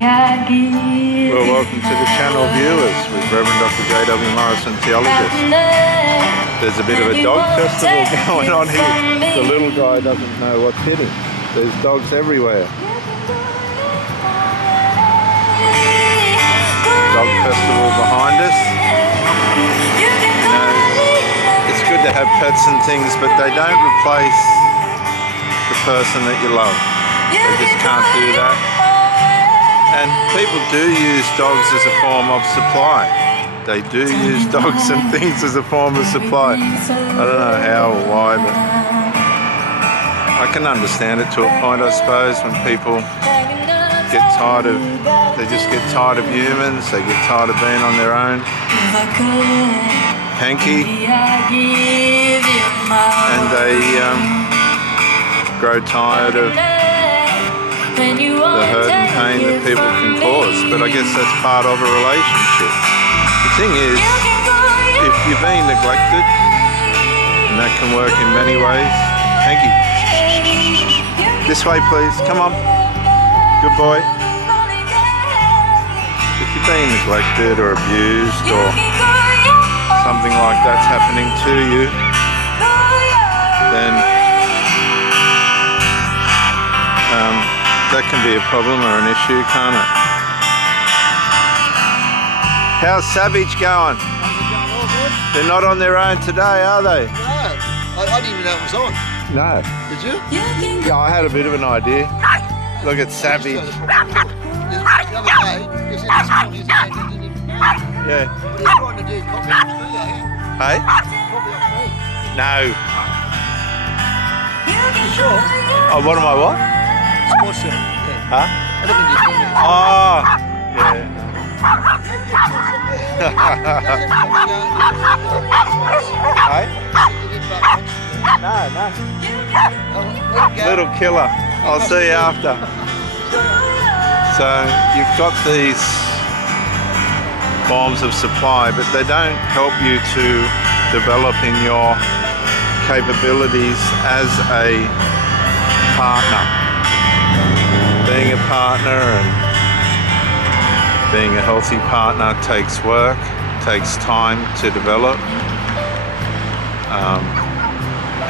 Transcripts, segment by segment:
Well, welcome to the channel, viewers, with Reverend Dr. J.W. Morrison, theologist. There's a bit of a dog festival going on here. The little guy doesn't know what's hit him. There's dogs everywhere. Dog festival behind us. You know, it's good to have pets and things, but they don't replace the person that you love. They just can't do that. And people do use dogs as a form of supply. They do use dogs and things as a form of supply. I don't know how or why, but I can understand it to a point, I suppose, when people get tired of, they just get tired of humans, they get tired of being on their own. Hanky. And they grow tired of the hurt and pain that people can cause, but I guess that's part of a relationship. The thing is, if you're being neglected, and that can work in many ways. Hanky, this way please, come on, good boy. If you're being neglected or abused or something like that's happening to you, then that can be a problem or an issue, can't it? How's Savage going? They're not on their own today, are they? No, I didn't even know it was on. No. Did you? Yeah, I had a bit of an idea. Look at Savage. The other day, he was in this morning, Yeah. what he's trying to do is copy up me, Hey? Copy up me. No. You sure? Oh, what am I, what? Sports center. Yeah. Huh? I look at your finger. Oh. Yeah. Hey? No. Little killer. I'll see you after. So you've got these forms of supply, but they don't help you to develop in your capabilities as a partner. Being a partner and being a healthy partner takes work, takes time to develop.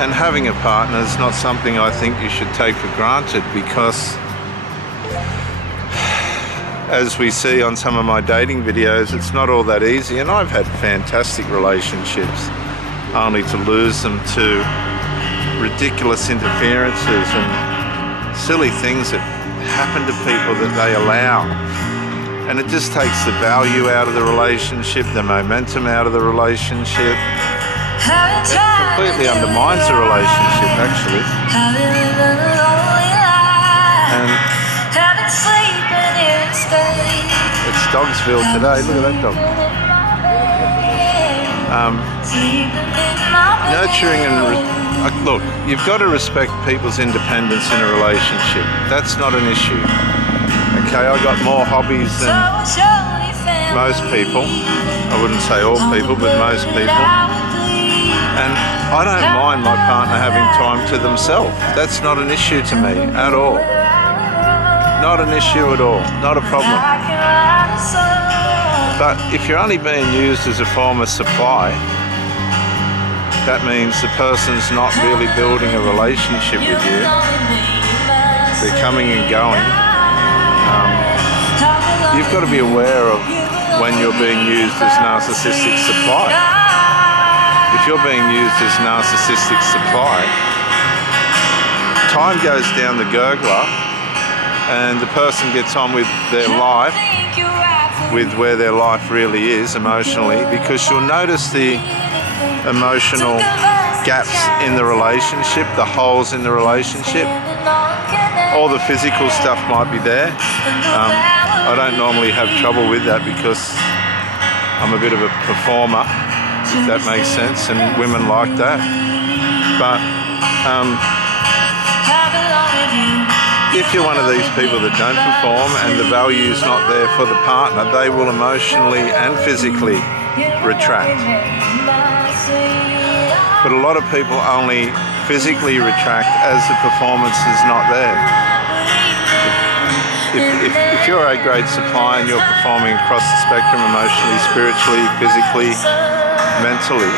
And having a partner is not something I think you should take for granted, because as we see on some of my dating videos, it's not all that easy, and I've had fantastic relationships only to lose them to ridiculous interferences and silly things that happen to people that they allow. And it just takes the value out of the relationship, the momentum out of the relationship. It completely undermines the relationship, actually. And it's Dogsville today. Look at that dog. Nurturing and look, you've got to respect people's independence in a relationship. That's not an issue. Okay, I got more hobbies than most people. I wouldn't say all people, but most people. And I don't mind my partner having time to themselves. That's not an issue to me at all. Not an issue at all. Not a problem. But if you're only being used as a form of supply, that means the person's not really building a relationship with you. They're coming and going. You've got to be aware of when you're being used as narcissistic supply. If you're being used as narcissistic supply, time goes down the gurgler and the person gets on with their life, with where their life really is emotionally, because you'll notice the emotional gaps in the relationship, the holes in the relationship. All the physical stuff might be there. I don't normally have trouble with that because I'm a bit of a performer, if that makes sense, and women like that. But if you're one of these people that don't perform and the value's not there for the partner, they will emotionally and physically retract. But a lot of people only physically retract as the performance is not there. if you're a grade supply and you're performing across the spectrum emotionally, spiritually, physically, mentally,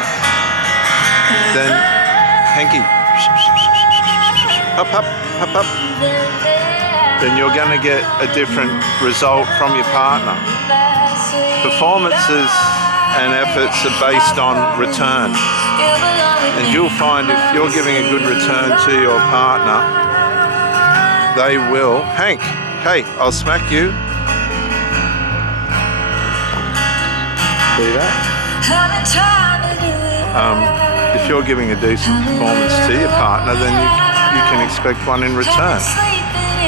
then hanky, up, up, up, up, then you're going to get a different result from your partner. Performances and efforts are based on return. And you'll find if you're giving a good return to your partner, they will. Hank, hey, I'll smack you. See that? If you're giving a decent performance to your partner, then you can expect one in return.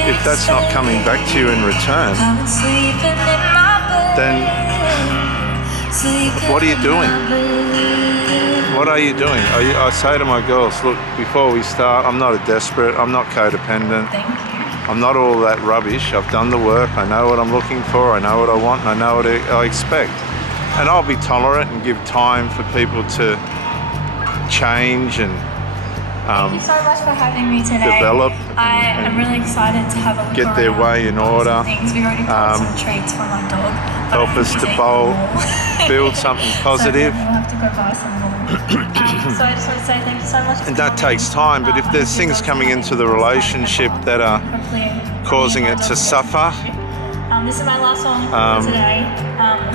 If that's not coming back to you in return, then what are you doing? What are you doing? I say to my girls, look, before we start, I'm not a desperate, I'm not codependent, I'm not all that rubbish. I've done the work, I know what I'm looking for, I know what I want, and I know what I expect. And I'll be tolerant and give time for people to change and Thank you so much for having me today. develop. I am really excited to have a look get their around way in order. Things. We already bought some treats for my dog. Help us to bowl, build something positive. So we'll have to go buy some more. So I just want to say thank you so much. And that takes time, but if there's things coming into the relationship that are causing it to suffer, this is my last song for today.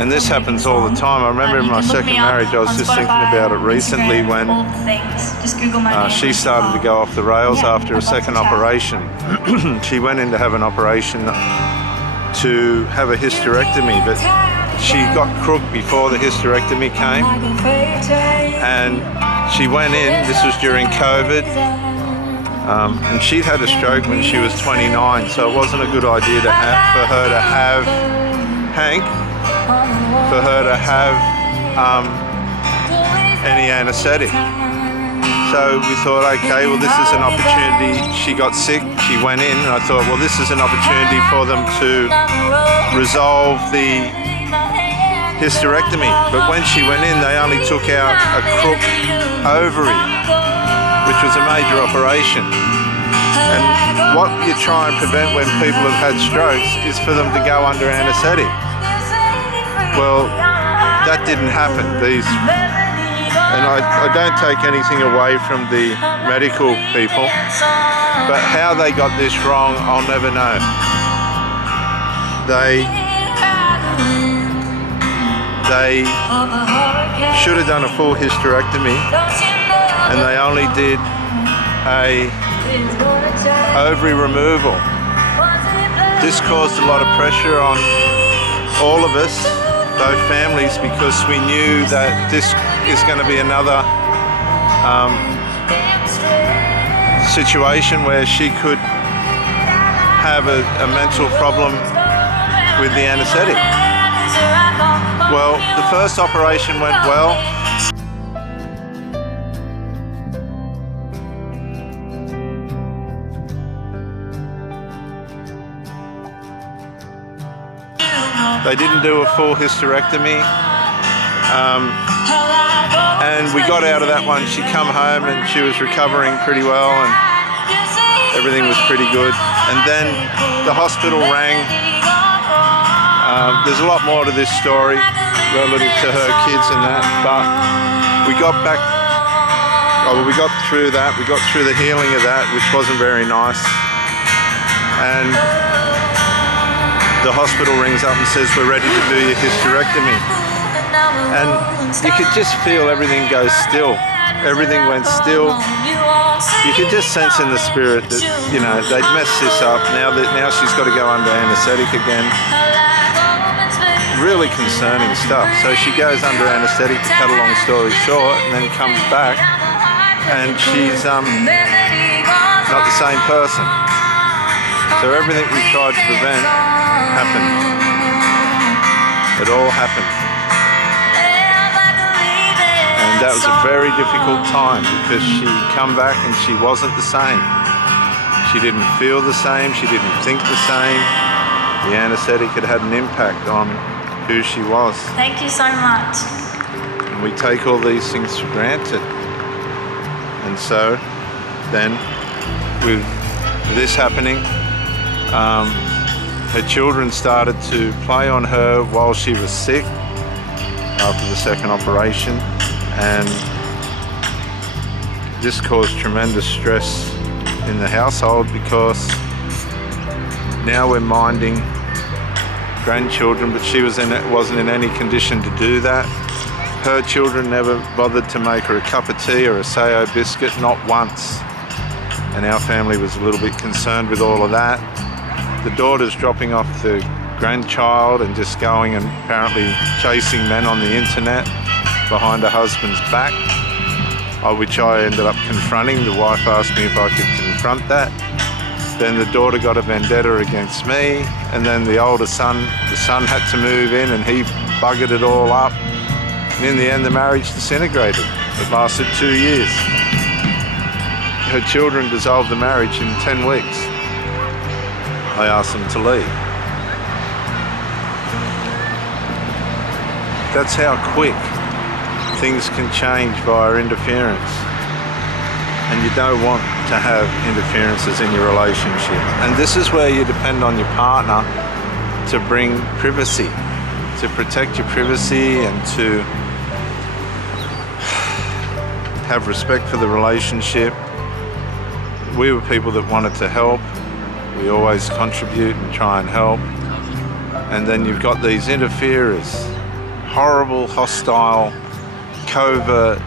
and this happens all the time. I remember in my second marriage, I was just thinking about it recently when she started to go off the rails after a second operation. She went in to have an operation to have a hysterectomy, but she got crook before the hysterectomy came, and she went in, this was during COVID, and she'd had a stroke when she was 29, so it wasn't a good idea to for her to have Hank, for her to have any anesthetic. So we thought, okay, well, this is an opportunity. She got sick, she went in, and I thought, well, this is an opportunity for them to resolve the hysterectomy. But when she went in, they only took out a crook ovary, which was a major operation. And what you try and prevent when people have had strokes is for them to go under anesthetic. Well, that didn't happen. And I don't take anything away from the medical people, but how they got this wrong, I'll never know. They should have done a full hysterectomy, and they only did a ovary removal. This caused a lot of pressure on all of us, both families, because we knew that this is going to be another situation where she could have a mental problem with the anesthetic. Well, the first operation went well. They didn't do a full hysterectomy, and we got out of that one. She come home and she was recovering pretty well, and everything was pretty good. And then the hospital rang. There's a lot more to this story relative to her kids and that, but we got through that. We got through the healing of that, which wasn't very nice. And the hospital rings up and says, we're ready to do your hysterectomy. And you could just feel everything go still. Everything went still. You could just sense in the spirit that, you know, they'd messed this up. Now she's got to go under anesthetic again. Really concerning stuff. So she goes under anesthetic, to cut a long story short, and then comes back, and she's not the same person. So everything we tried to prevent happened. It all happened. And that was a very difficult time, because she'd come back and she wasn't the same. She didn't feel the same, she didn't think the same. The anesthetic had had an impact on who she was. Thank you so much. And we take all these things for granted. And so then with this happening, Her children started to play on her while she was sick after the second operation, and this caused tremendous stress in the household because now we're minding grandchildren, but she wasn't in any condition to do that. Her children never bothered to make her a cup of tea or a Sayo biscuit, not once. And our family was a little bit concerned with all of that. The daughter's dropping off the grandchild and just going and apparently chasing men on the internet behind her husband's back, which I ended up confronting. The wife asked me if I could confront that. Then the daughter got a vendetta against me, and then the son had to move in and he buggered it all up. And in the end, the marriage disintegrated. It lasted 2 years. Her children dissolved the marriage in 10 weeks. I asked them to leave. That's how quick things can change via interference. And you don't want to have interferences in your relationship. And this is where you depend on your partner to bring privacy, to protect your privacy and to have respect for the relationship. We were people that wanted to help. We always contribute and try and help. And then you've got these interferers, horrible, hostile, covert,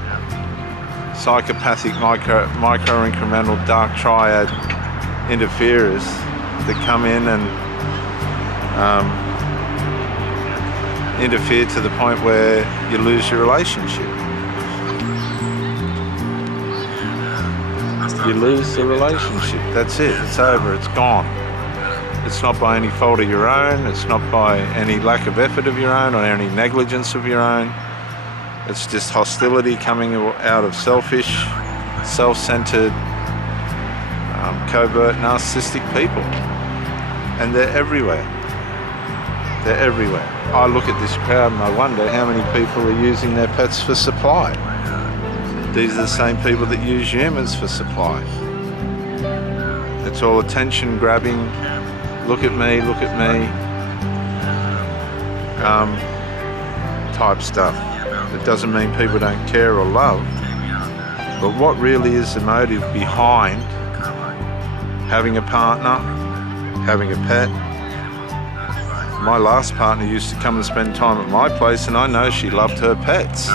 psychopathic, micro-incremental, dark triad interferers that come in and interfere to the point where you lose your relationship. You lose the relationship. That's it. It's over. It's gone. It's not by any fault of your own. It's not by any lack of effort of your own or any negligence of your own. It's just hostility coming out of selfish, self-centered, covert, narcissistic people. And they're everywhere. They're everywhere. I look at this crowd and I wonder how many people are using their pets for supply. These are the same people that use humans for supply. It's all attention grabbing, look at me, type stuff. It doesn't mean people don't care or love, but what really is the motive behind having a partner, having a pet? My last partner used to come and spend time at my place, and I know she loved her pets.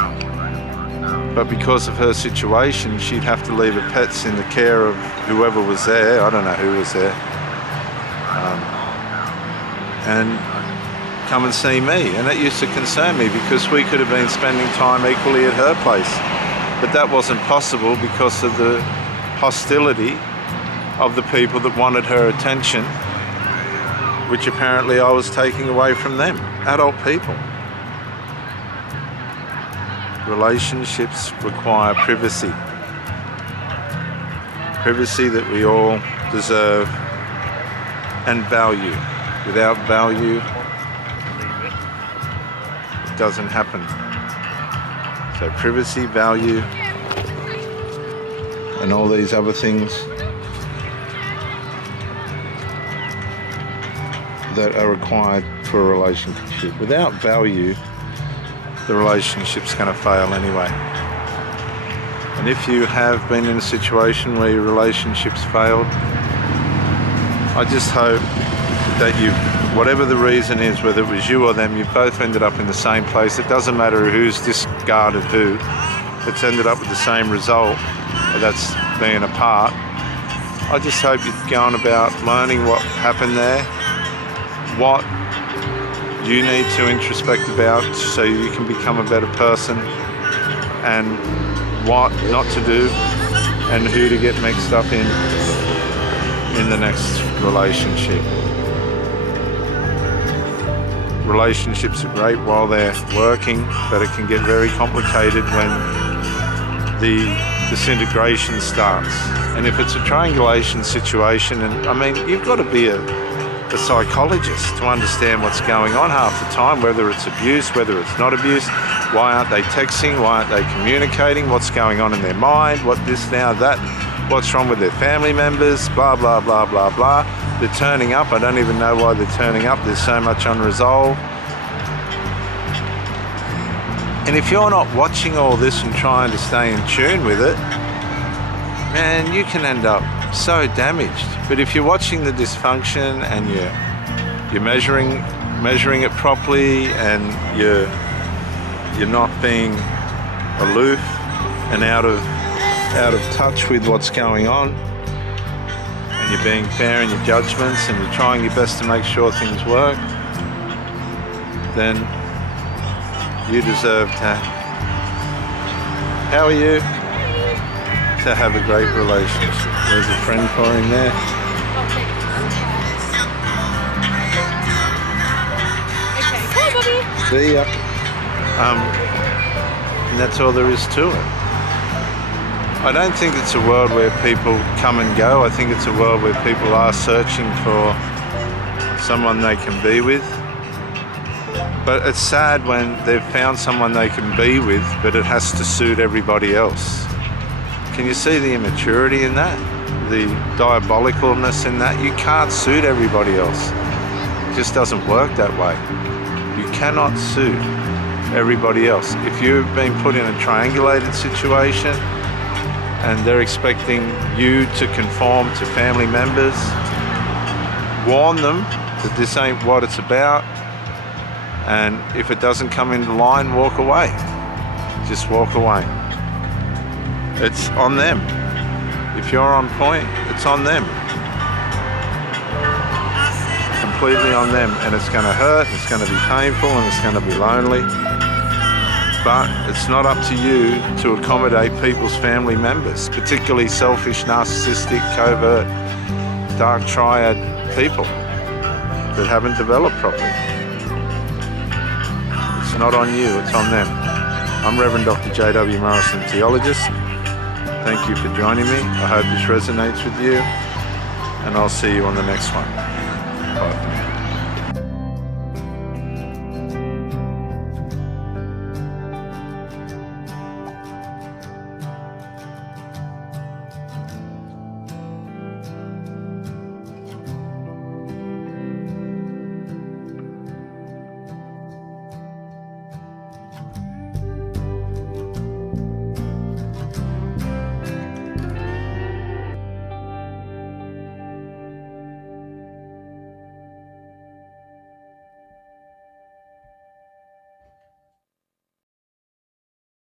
But because of her situation, she'd have to leave her pets in the care of whoever was there. I don't know who was there. And come and see me. And it used to concern me because we could have been spending time equally at her place. But that wasn't possible because of the hostility of the people that wanted her attention, which apparently I was taking away from them, adult people. Relationships require privacy. Privacy that we all deserve and value. Without value, it doesn't happen. So privacy, value, and all these other things that are required for a relationship. Without value, the relationship's going to fail anyway. And if you have been in a situation where your relationship's failed, I just hope that whatever the reason is, whether it was you or them, you've both ended up in the same place. It doesn't matter who's discarded who. It's ended up with the same result, and that's being apart. I just hope you're going about learning what happened there, what you need to introspect about so you can become a better person, and what not to do and who to get mixed up in the next relationship. Relationships are great while they're working, but it can get very complicated when the disintegration starts. And if it's a triangulation situation, and I mean, you've got to be a psychologist to understand what's going on half the time, whether it's abuse, whether it's not abuse, why aren't they texting, why aren't they communicating, what's going on in their mind, what this, now, that, what's wrong with their family members, blah, blah, blah, blah, blah. they're turning up. I don't even know why they're turning up. There's so much unresolved. And if you're not watching all this and trying to stay in tune with it, man, you can end up so damaged. But if you're watching the dysfunction and you're measuring it properly, and you're not being aloof and out of touch with what's going on, and you're being fair in your judgments, and you're trying your best to make sure things work, then you deserve to, how are you? To have a great relationship. There's a friend for him there. Okay, bye, Bobby. See ya. And that's all there is to it. I don't think it's a world where people come and go. I think it's a world where people are searching for someone they can be with. But it's sad when they've found someone they can be with, but it has to suit everybody else. Can you see the immaturity in that? The diabolicalness in that? You can't suit everybody else. It just doesn't work that way. You cannot suit everybody else. If you've been put in a triangulated situation and they're expecting you to conform to family members, warn them that this ain't what it's about. And if it doesn't come into line, walk away. Just walk away. It's on them. If you're on point, it's on them. Completely on them. And it's going to hurt, it's going to be painful, and it's going to be lonely. But it's not up to you to accommodate people's family members, particularly selfish, narcissistic, covert, dark triad people that haven't developed properly. It's not on you, it's on them. I'm Reverend Dr. J.W. Morrison, theologist. Thank you for joining me. I hope this resonates with you, and I'll see you on the next one. Bye.